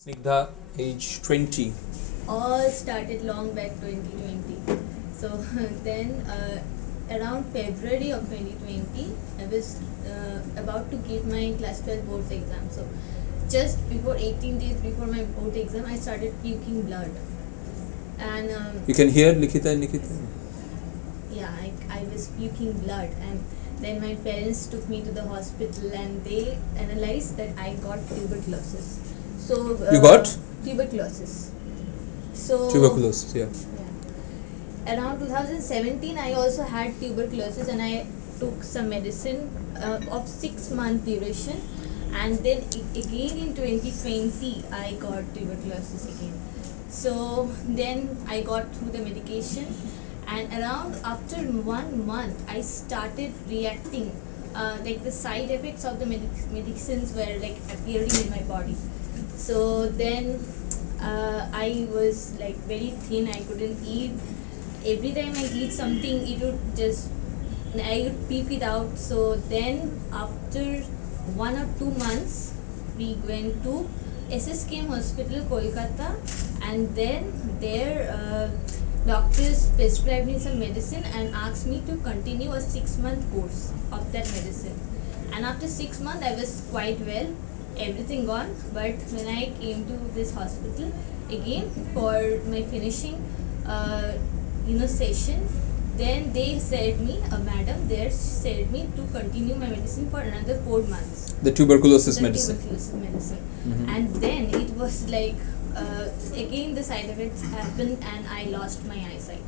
Snigdha, age 20. All started long back 2020. So then around February of 2020, I was about to give my class 12 boards exam. So just before 18 days before my board exam, I started puking blood. And You can hear Likita and Nikita? yeah, I was puking blood, and then my parents took me to the hospital and they analyzed that I got tuberculosis. So You got? Tuberculosis. So Tuberculosis, yeah. Around 2017, I also had tuberculosis, and I took some medicine of 6-month duration, and then again in 2020 I got tuberculosis again. So then I got through the medication, and around after 1 month I started reacting, like the side effects of the medicines were like appearing in my body. So then I was like very thin, I couldn't eat. Every time I eat something, I would puke it out. So then after 1 or 2 months, we went to SSKM Hospital, Kolkata, and then their doctors prescribed me some medicine and asked me to continue a 6-month course of that medicine. And after 6 months, I was quite well, everything gone. But when I came to this hospital again for my finishing session, then they said me, madam there said me to continue my medicine for another 4 months. The tuberculosis medicine. Tuberculosis medicine. Mm-hmm. And then it was like, again the side effects happened and I lost my eyesight.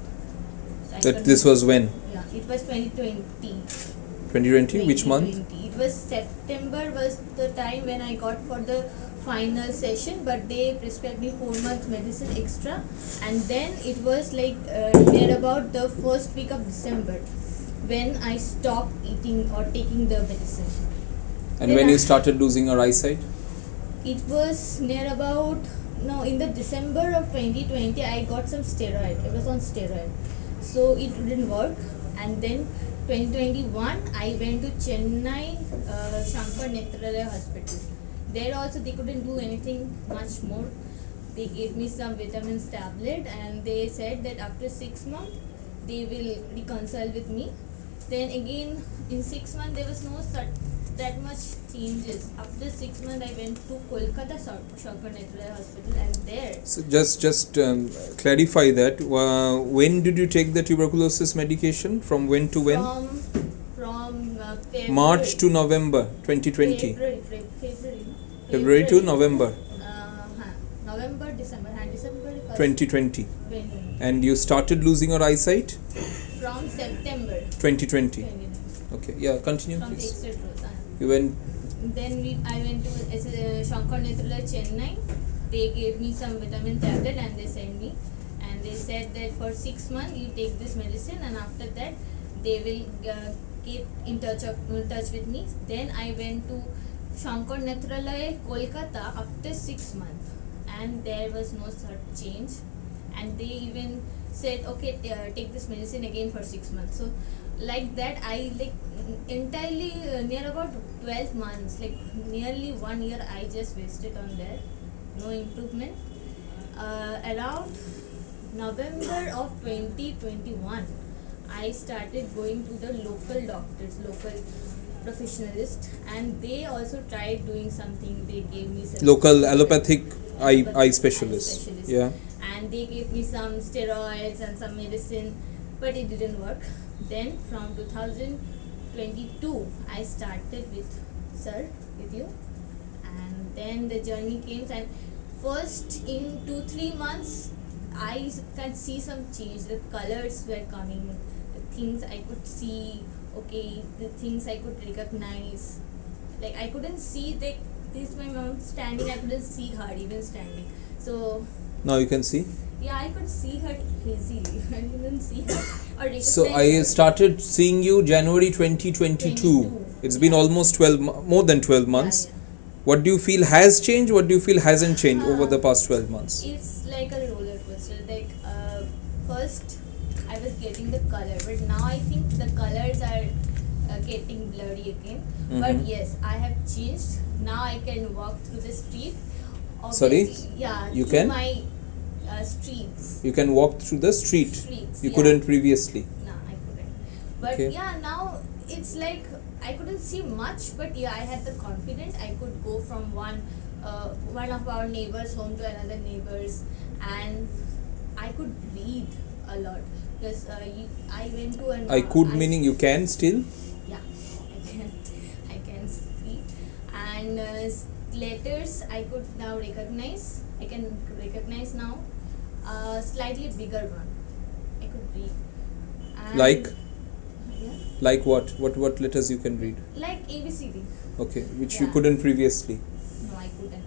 So This was when? Yeah, it was 2020. 2020? Which month? It was September was the time when I got for the final session, but they prescribed me 4 months medicine extra, and then it was like near about the first week of December when I stopped eating or taking the medicine. And then when you started losing your eyesight? It was near about, no, in the December of 2020 I got some steroid. I was on steroid, so it didn't work. And then 2021 I went to Chennai Shankar Netralaya Hospital. There also they couldn't do anything much more. They gave me some vitamins tablet and they said that after 6 months they will reconcile with me. Then again in 6 months there was no that much changes. After 6 months I went to Kolkata Shankar Netralaya Hospital, and there. So just clarify that. When did you take the tuberculosis medication? From when to when? From February. March to November 2020. February to November. November, December, December 1st. 2020. 20. And you started losing your eyesight? From September 2020. Okay, yeah, continue from please. the exit road. You went. Then I went to Shankar Netralaya Chennai. They gave me some vitamin tablet and they sent me, and they said that for 6 months you take this medicine, and after that they will keep in touch with me. Then I went to Shankar Netralaya Kolkata after 6 months, and there was no such change, and they even said okay, take this medicine again for 6 months. So like that I entirely near about 12 months, like nearly 1 year I just wasted on that. No improvement. Around November of 2021 I started going to the local doctors, local professionalists, and they also tried doing something. They gave me some Local allopathic eye specialist. Yeah. And they gave me some steroids and some medicine, but it didn't work. Then from 2022 I started with you, and then the journey came, and first in 2-3 months I can see some change. The colors were coming, the things I could see, okay, the things I could recognize. Like I couldn't see this my mom standing, I couldn't see her even standing. So Now you can see? yeah, I could see her easily. I couldn't see her or recognize So I her. started seeing you January 2022. 22. It's been almost more than 12 months. Yeah. What do you feel has changed? What do you feel hasn't changed over the past 12 months? It's like a roller coaster. Like first I was getting the color, but now I think the colors are getting blurry again. But yes, I have changed. Now I can walk through the street Sorry? obviously, yeah, You through can? my streets. You can walk through the street. Streets, You yeah. couldn't previously. Nah, I couldn't. But Okay. yeah, now it's like I couldn't see much, but yeah, I had the confidence. I could go from one of our neighbors' home to another neighbor's, and I could read a lot because I went to an. I could meaning you can still. Yeah, I can see, and letters I could now recognize. I can recognize now. Slightly bigger one. I could read. And Like? yeah, Like what? What letters you can read? like ABCD. Okay, which you Yeah. couldn't previously. No, I couldn't.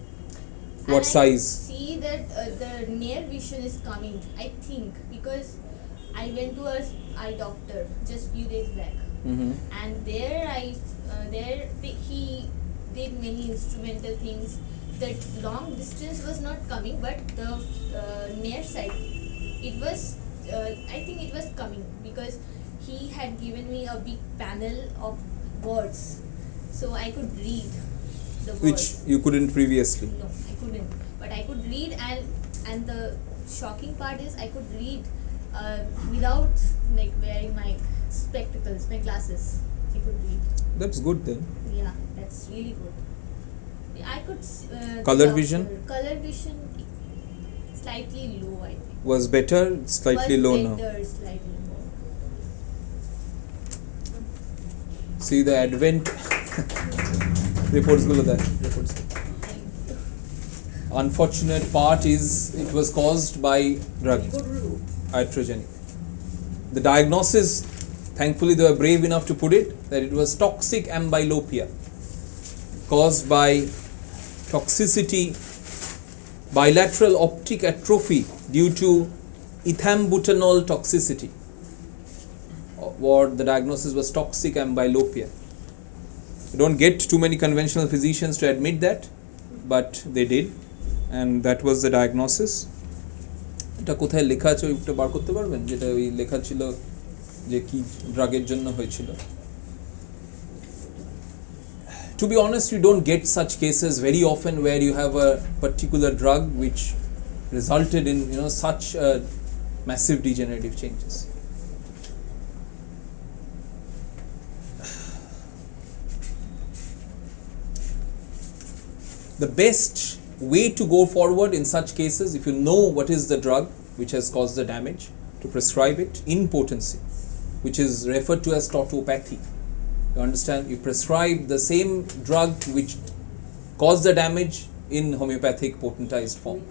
What And size? I could see that the near vision is coming. I think because I went to a eye doctor just few days back, Mm-hmm. and he did many instrumental things. That long distance was not coming, but the near side, it was. I think it was coming because he had given me a big panel of words, so I could read the words. Which you couldn't previously. No, I couldn't. But I could read, and the shocking part is I could read without like wearing my spectacles, my glasses. I could read. That's good then. Yeah, that's really good. I could. Color vision? Color vision, slightly low. I think. Was better, slightly Was low now. better, slightly low. See the advent reports gulo there. Reports. Unfortunate part is it was caused by drug, iatrogenic. The diagnosis, thankfully they were brave enough to put it, that it was toxic ambylopia, caused by toxicity, bilateral optic atrophy due to ethambutol toxicity, or the diagnosis was toxic ambylopia. You don't get too many conventional physicians to admit that, but they did, and that was the diagnosis. এটা কোথায় লেখা আছে ওইটা বার করতে পারবেন, যেটা ওই লেখা ছিল যে কি ড্রাগের জন্য হয়েছিল? To be honest, you don't get such cases very often where you have a particular drug which resulted in such massive degenerative changes. The best way to go forward in such cases, if you know what is the drug which has caused the damage, to prescribe it in potency, which is referred to as tautopathy. You understand? You prescribe the same drug which caused the damage in homeopathic potentized form,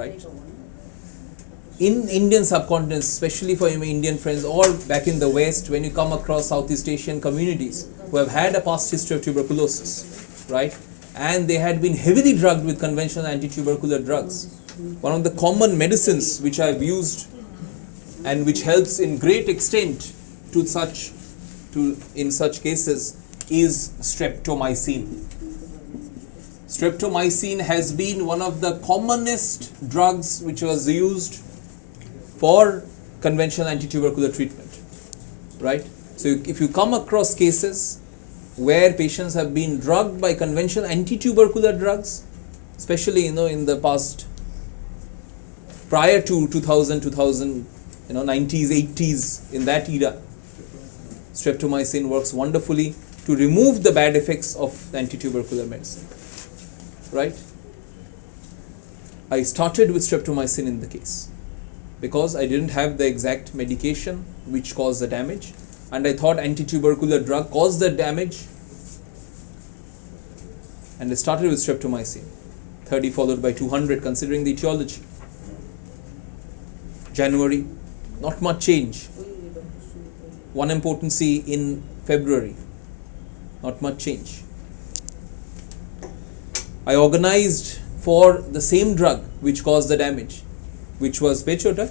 right? In Indian subcontinent, especially for my Indian friends, or back in the West, when you come across Southeast Asian communities who have had a past history of tuberculosis, right? And they had been heavily drugged with conventional anti-tubercular drugs. One of the common medicines which I've used and which helps in great extent in such cases is streptomycin. Streptomycin has been one of the commonest drugs which was used for conventional anti-tubercular treatment, right? So if you come across cases where patients have been drugged by conventional anti-tubercular drugs, especially in the past, prior to 2000, 90s, 80s, in that era, streptomycin works wonderfully to remove the bad effects of the anti-tubercular medicine, right? I started with streptomycin in the case because I didn't have the exact medication which caused the damage, and I thought anti-tubercular drug caused the damage, and I started with streptomycin, 30 followed by 200 considering the etiology. January, not much change. 1 potency in February, not much change. I organized for the same drug which caused the damage, which was Pechota.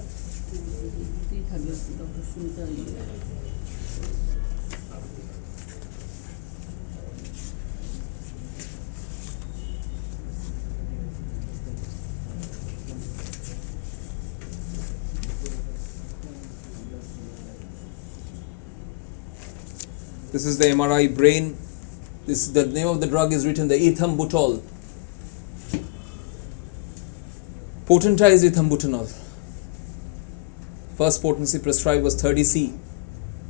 This is the MRI brain. The name of the drug is written, the ethambutol. Potentized ethambutol. First potency prescribed was 30C.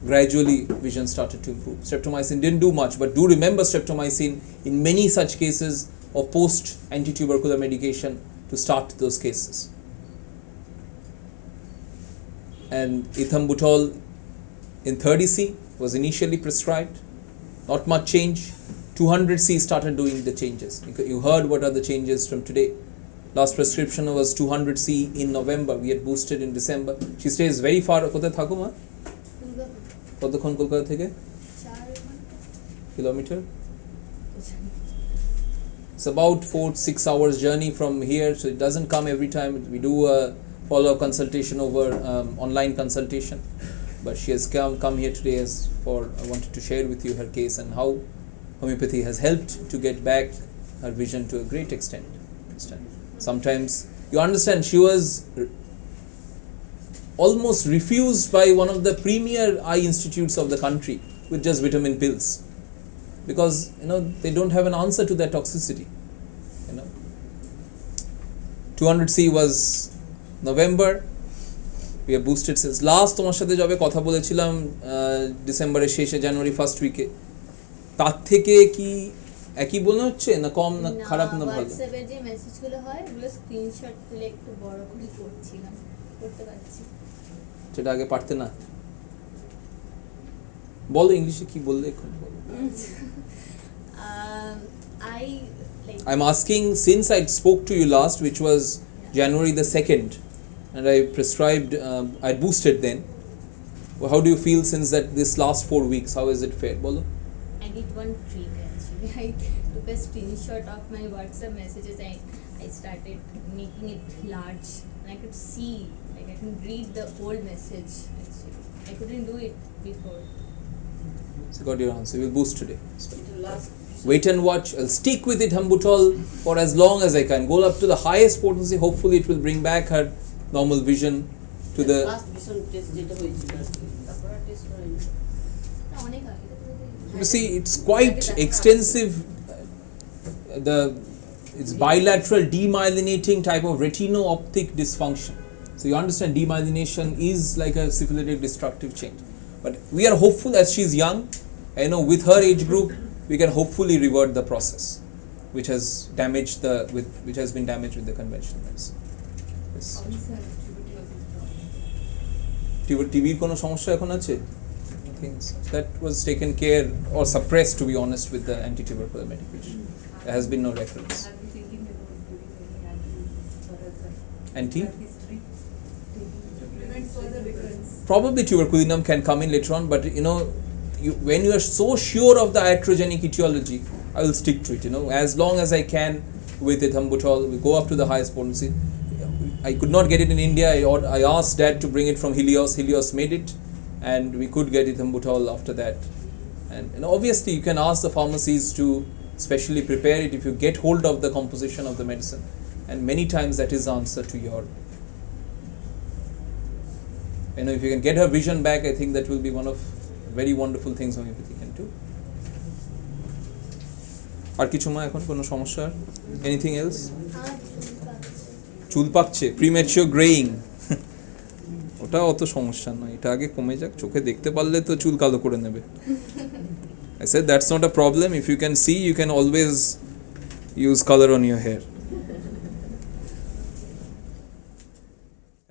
Gradually, vision started to improve. Streptomycin didn't do much, but do remember streptomycin in many such cases of post-antitubercular medication to start those cases. And ethambutol in 30C was initially prescribed. Not much change. 200C started doing the changes. You heard what are the changes from today. Last prescription was 200C in November. We had boosted in December. She stays very far. কোথায় থাকো মা? কতক্ষণ কলকাতা থেকে? 4 kilometer. It's about 4-6 hours journey from here, so it doesn't come every time. We do a follow-up consultation over online consultation. But she has come here today I wanted to share with you her case and how homeopathy has helped to get back her vision to a great extent. Sometimes, you understand, she was almost refused by one of the premier eye institutes of the country with just vitamin pills, because they don't have an answer to their toxicity. 200C was November. We have boosted since last তোমার সাথে যবে কথা বলেছিলাম ডিসেম্বরের শেষে January first উইকে, তার থেকে কি একই মনে হচ্ছে না কম না খারাপ না ভালো? হোয়াটসঅ্যাপে যে মেসেজগুলো হয় ওগুলো স্ক্রিনশট তুলে একটু বড় করে করছিলাম, করতে পারছি। সেটা আগে পারতে না? বলো ইংলিশে কি বললে এখন বলো। I'm asking, since I spoke to you last, which was January the 2nd, and I prescribed, I boosted then. Well, how do you feel since that this last 4 weeks? How has it fared? Bolo? I did one trick actually. I took a screenshot of my WhatsApp messages. I started making it large, and I could see, like I can read the whole message. Actually, I couldn't do it before. So got your answer. We'll boost today. Wait and watch. I'll stick with ethambutol for as long as I can. Go up to the highest potency. Hopefully, it will bring back her normal vision to the. You see, it's quite extensive. It's bilateral demyelinating type of retino-optic dysfunction. So you understand, demyelination is like a syphilitic destructive change. But we are hopeful, as she's young, with her age group, we can hopefully revert the process, which has been damaged with the conventional medicine. Yes. TB কোনো সমস্যা এখন আছে? That was taken care or suppressed, to be honest, with the anti-tubercular medication. There has been no recurrence. Anti? Probably tuberculinum can come in later on, but when you are so sure of the iatrogenic etiology, I will stick to it. As long as I can with ethambutol, we go up to the highest potency. I could not get it in India. I asked Dad to bring it from Helios. Helios made it, and we could get ethambutol after that. And obviously, you can ask the pharmacies to specially prepare it if you get hold of the composition of the medicine. And many times that is the answer to your. If you can get her vision back, I think that will be one of very wonderful things homeopathy can do. আর কিছু মা এখন কোনো সমস্যা? Anything else? চুল পাকছে, premature greying. ওটা অত সমস্যা নয়, এটা আগে কমে যাক, চোখে দেখতে পারলে তো চুল কালো করে নেবে। I said that's not a problem. If you can see, you can always use color on your hair.